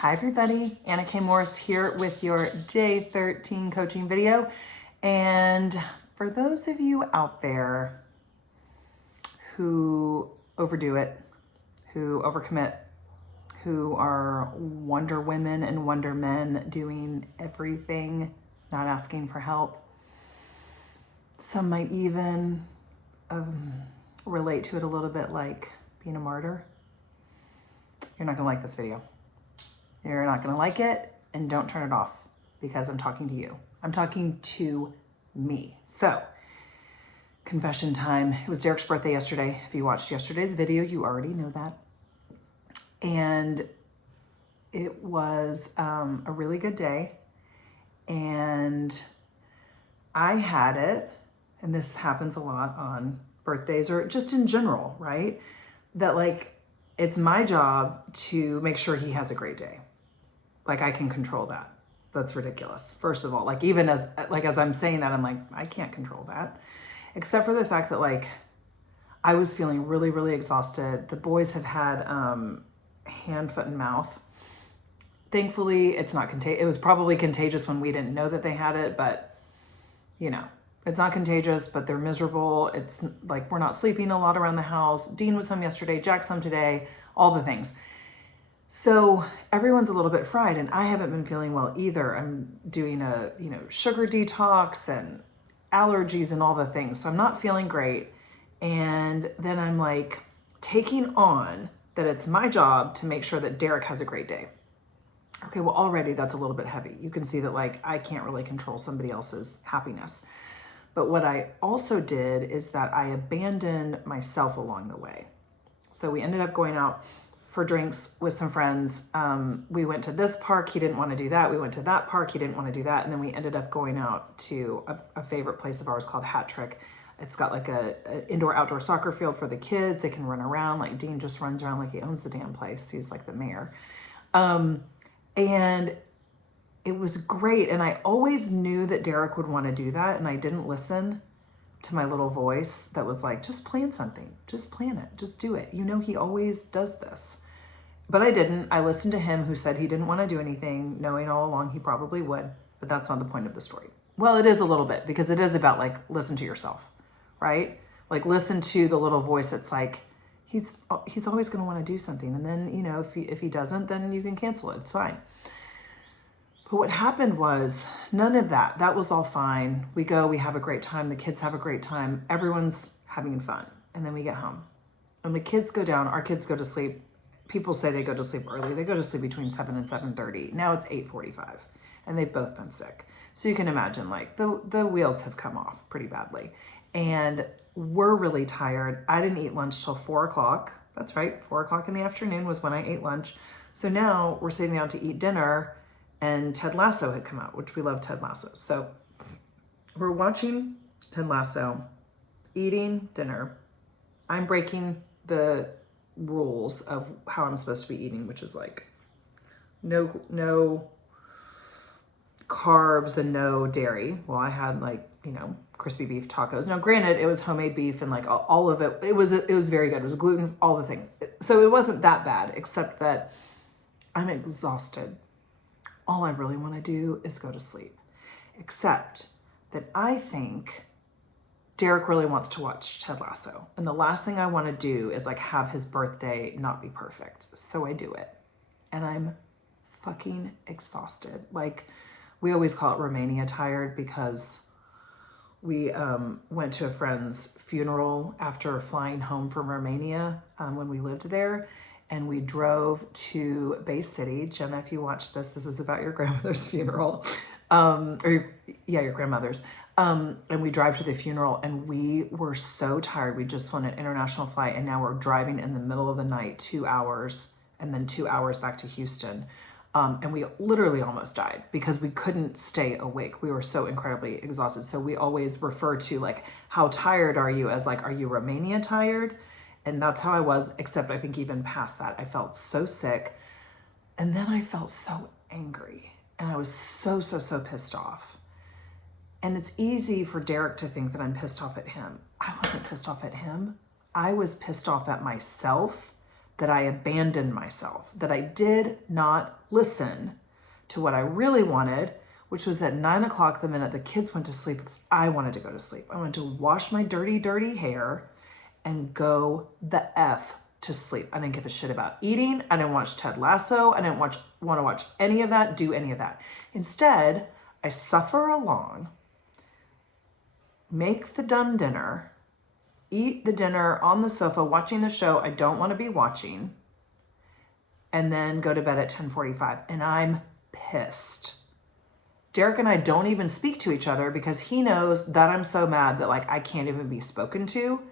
Hi everybody, Anna K. Morris here with your day 13 coaching video. And for those of you out there who overdo it, who overcommit, who are Wonder Women and Wonder Men doing everything, not asking for help, some might even relate to it a little bit like being a martyr. You're not gonna like this video. You're not gonna like it, and don't turn it off because I'm talking to you. I'm talking to me. So, confession time. It was Derek's birthday yesterday. If you watched yesterday's video, you already know that. And it was a really good day. And I had it, and this happens a lot on birthdays or just in general, right? That like, it's my job to make sure he has a great day. Like I can control that. That's ridiculous. First of all, like even as I'm saying that, I'm like, I can't control that. Except for the fact that like, I was feeling really, really exhausted. The boys have had hand, foot, and mouth. Thankfully, it's not contagious. It was probably contagious when we didn't know that they had it, but you know, it's not contagious, but they're miserable. It's like, we're not sleeping a lot around the house. Dean was home yesterday, Jack's home today, all the things. So everyone's a little bit fried, and I haven't been feeling well either. I'm doing a, sugar detox and allergies and all the things. So I'm not feeling great. And then I'm like taking on that it's my job to make sure that Derek has a great day. Okay, well, already that's a little bit heavy. You can see that like I can't really control somebody else's happiness. But what I also did is that I abandoned myself along the way. So we ended up going out for drinks with some friends. We went to this park. He didn't want to do that. We went to that park. He didn't want to do that. And then we ended up going out to a favorite place of ours called Hat Trick. It's got like a indoor-outdoor soccer field for the kids. They can run around. Like Dean just runs around like he owns the damn place. He's like the mayor. And it was great. And I always knew that Derek would want to do that. And I didn't listen to my little voice that was like, just plan something, just plan it, just do it. He always does this. But I didn't. I listened to him who said he didn't want to do anything, knowing all along he probably would. But that's not the point of the story. Well, it is a little bit, because it is about like, listen to yourself, right? Like listen to the little voice that's like, he's always going to want to do something. And then, if he doesn't, then you can cancel it. It's fine. But what happened was none of that. That was all fine. We go, we have a great time. The kids have a great time. Everyone's having fun. And then we get home. And the kids go down. Our kids go to sleep. People say they go to sleep early. They go to sleep between 7 and 7:30. Now it's 8:45. And they've both been sick. So you can imagine like the wheels have come off pretty badly. And we're really tired. I didn't eat lunch till 4 o'clock. That's right. 4 o'clock in the afternoon was when I ate lunch. So now we're sitting down to eat dinner. And Ted Lasso had come out, which we love Ted Lasso. So we're watching Ted Lasso, eating dinner. I'm breaking the rules of how I'm supposed to be eating, which is like no carbs and no dairy. Well, I had like, crispy beef tacos. Now, granted, it was homemade beef and like all of it. It was very good. It was gluten, all the things. So it wasn't that bad, except that I'm exhausted. All I really want to do is go to sleep. Except that I think Derek really wants to watch Ted Lasso. And the last thing I want to do is like have his birthday not be perfect. So I do it. And I'm fucking exhausted. Like we always call it Romania tired, because we went to a friend's funeral after flying home from Romania when we lived there. And we drove to Bay City. Jenna, if you watch this is about your grandmother's funeral. Your grandmother's. And we drive to the funeral, and we were so tired. We just flown an international flight, and now we're driving in the middle of the night, 2 hours, and then 2 hours back to Houston. And we literally almost died because we couldn't stay awake. We were so incredibly exhausted. So we always refer to like, how tired are you, as like, are you Romania tired? And that's how I was, except I think even past that, I felt so sick. And then I felt so angry. And I was so pissed off. And it's easy for Derek to think that I'm pissed off at him. I wasn't pissed off at him. I was pissed off at myself that I abandoned myself, that I did not listen to what I really wanted, which was at 9 o'clock, the minute the kids went to sleep, I wanted to go to sleep. I wanted to wash my dirty, dirty hair and go the F to sleep. I didn't give a shit about eating. I didn't watch Ted Lasso. I didn't want to watch any of that, do any of that. Instead, I suffer along, make the dumb dinner, eat the dinner on the sofa, watching the show I don't want to be watching, and then go to bed at 10:45. And I'm pissed. Derek and I don't even speak to each other because he knows that I'm so mad that like I can't even be spoken to.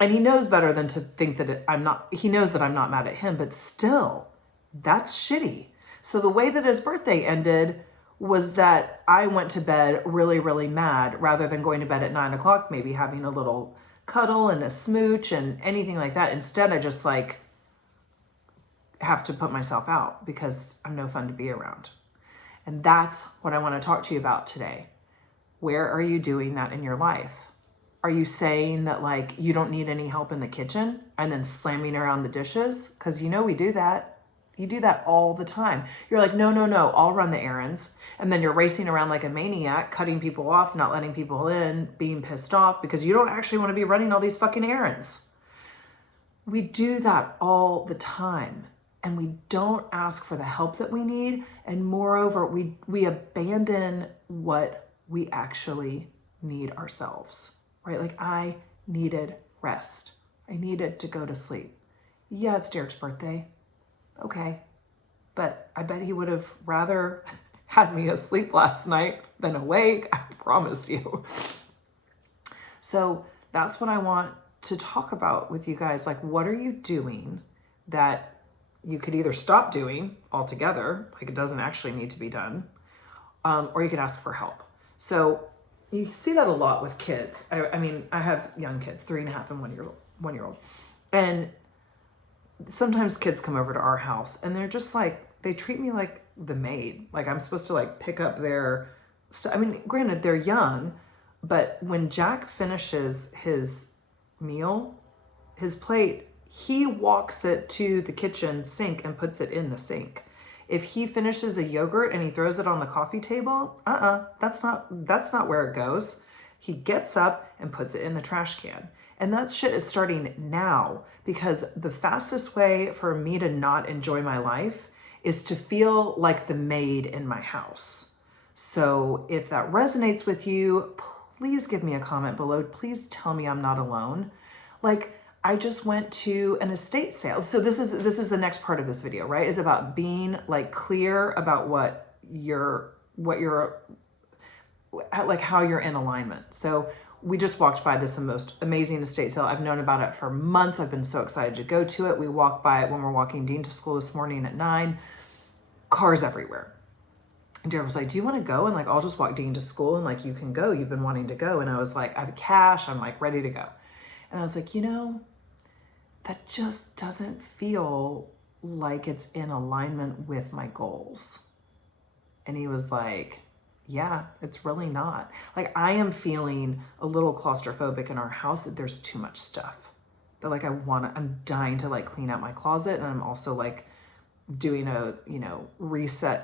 And he knows better than to think that he knows that I'm not mad at him, but still, that's shitty. So the way that his birthday ended was that I went to bed really, really mad rather than going to bed at 9 o'clock, maybe having a little cuddle and a smooch and anything like that. Instead, I just like have to put myself out because I'm no fun to be around. And that's what I want to talk to you about today. Where are you doing that in your life? Are you saying that like you don't need any help in the kitchen and then slamming around the dishes? Because you know we do that. You do that all the time. You're like, no, I'll run the errands. And then you're racing around like a maniac, cutting people off, not letting people in, being pissed off because you don't actually want to be running all these fucking errands. We do that all the time. And we don't ask for the help that we need. And moreover, we abandon what we actually need ourselves, right? Like I needed rest. I needed to go to sleep. Yeah, it's Derek's birthday. Okay. But I bet he would have rather had me asleep last night than awake. I promise you. So that's what I want to talk about with you guys. Like, what are you doing that you could either stop doing altogether, like it doesn't actually need to be done, or you can ask for help. So you see that a lot with kids. I mean, I have young kids, 3.5 and 1 year old. And sometimes kids come over to our house and they're just like, they treat me like the maid. Like I'm supposed to like pick up their stuff. I mean, granted, they're young, but when Jack finishes his meal, his plate, he walks it to the kitchen sink and puts it in the sink. If he finishes a yogurt and he throws it on the coffee table, that's not where it goes. He gets up and puts it in the trash can. And that shit is starting now because the fastest way for me to not enjoy my life is to feel like the maid in my house. So if that resonates with you, please give me a comment below. Please tell me I'm not alone. Like, I just went to an estate sale. So this is the next part of this video, right? Is about being like clear about what you're like how you're in alignment. So we just walked by this most amazing estate sale. I've known about it for months. I've been so excited to go to it. We walked by it when we're walking Dean to school this morning at 9. Cars everywhere. And Derek was like, do you want to go? And like, I'll just walk Dean to school and like, you can go. You've been wanting to go. And I was like, I have cash. I'm like ready to go. And I was like, that just doesn't feel like it's in alignment with my goals. And he was like, yeah, it's really not. Like I am feeling a little claustrophobic in our house that there's too much stuff. That like I'm dying to like clean out my closet. And I'm also like doing a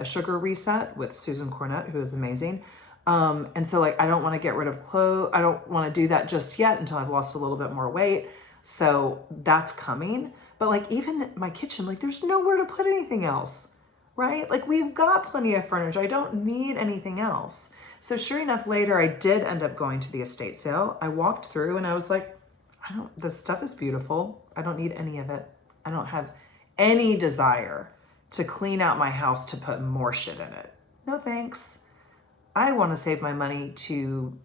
sugar reset with Susan Cornett, who is amazing. And so like, I don't want to get rid of clothes. I don't want to do that just yet until I've lost a little bit more weight. So that's coming. But like even my kitchen, like there's nowhere to put anything else, right? Like we've got plenty of furniture. I don't need anything else. So sure enough, later I did end up going to the estate sale. I walked through and I was like, this stuff is beautiful. I don't need any of it. I don't have any desire to clean out my house to put more shit in it. No thanks. I want to save my money to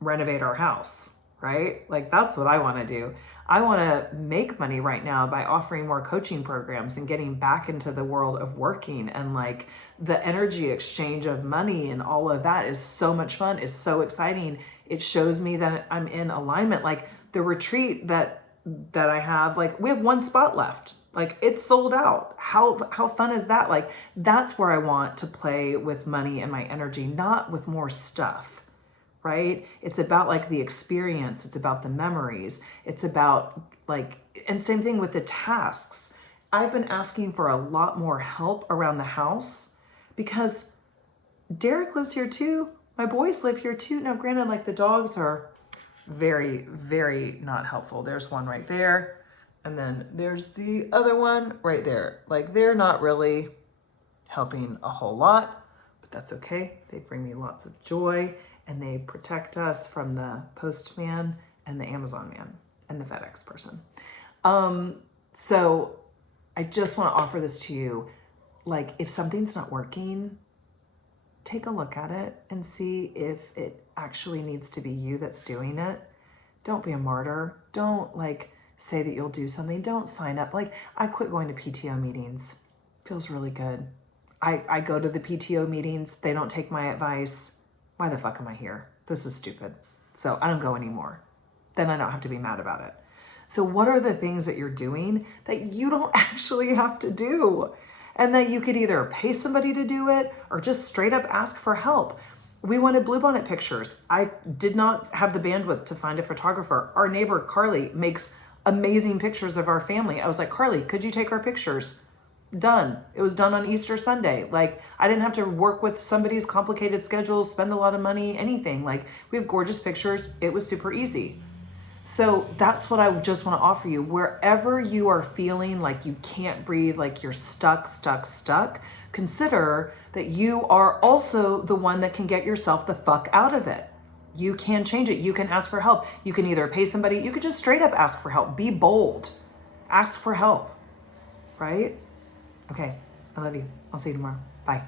renovate our house. Right? Like that's what I want to do. I want to make money right now by offering more coaching programs and getting back into the world of working, and like the energy exchange of money and all of that is so much fun. It's so exciting. It shows me that I'm in alignment. Like the retreat that I have, like we have 1 spot left. Like it's sold out. How fun is that? Like that's where I want to play with money and my energy, not with more stuff. right? It's about like the experience. It's about the memories. It's about like, and same thing with the tasks. I've been asking for a lot more help around the house because Derek lives here too. My boys live here too. Now, granted, like the dogs are very, very not helpful. There's one right there. And then there's the other one right there. Like they're not really helping a whole lot, but that's okay. They bring me lots of joy and they protect us from the postman and the Amazon man and the FedEx person. So I just want to offer this to you. Like if something's not working, take a look at it and see if it actually needs to be you that's doing it. Don't be a martyr. Don't like say that you'll do something. Don't sign up. Like I quit going to PTO meetings. Feels really good. I go to the PTO meetings. They don't take my advice. Why the fuck am I here? This is stupid. So I don't go anymore. Then I don't have to be mad about it. So what are the things that you're doing that you don't actually have to do? And that you could either pay somebody to do it or just straight up ask for help. We wanted bluebonnet pictures. I did not have the bandwidth to find a photographer. Our neighbor, Carly, makes amazing pictures of our family. I was like, Carly, could you take our pictures? Done. It was done on Easter Sunday. Like, I didn't have to work with somebody's complicated schedule, spend a lot of money, anything. Like, we have gorgeous pictures. It was super easy. So that's what I just want to offer you. Wherever you are feeling like you can't breathe, like you're stuck, consider that you are also the one that can get yourself the fuck out of it. You can change it. You can ask for help. You can either pay somebody, you could just straight up ask for help. Be bold. Ask for help, right? Okay, I love you. I'll see you tomorrow. Bye.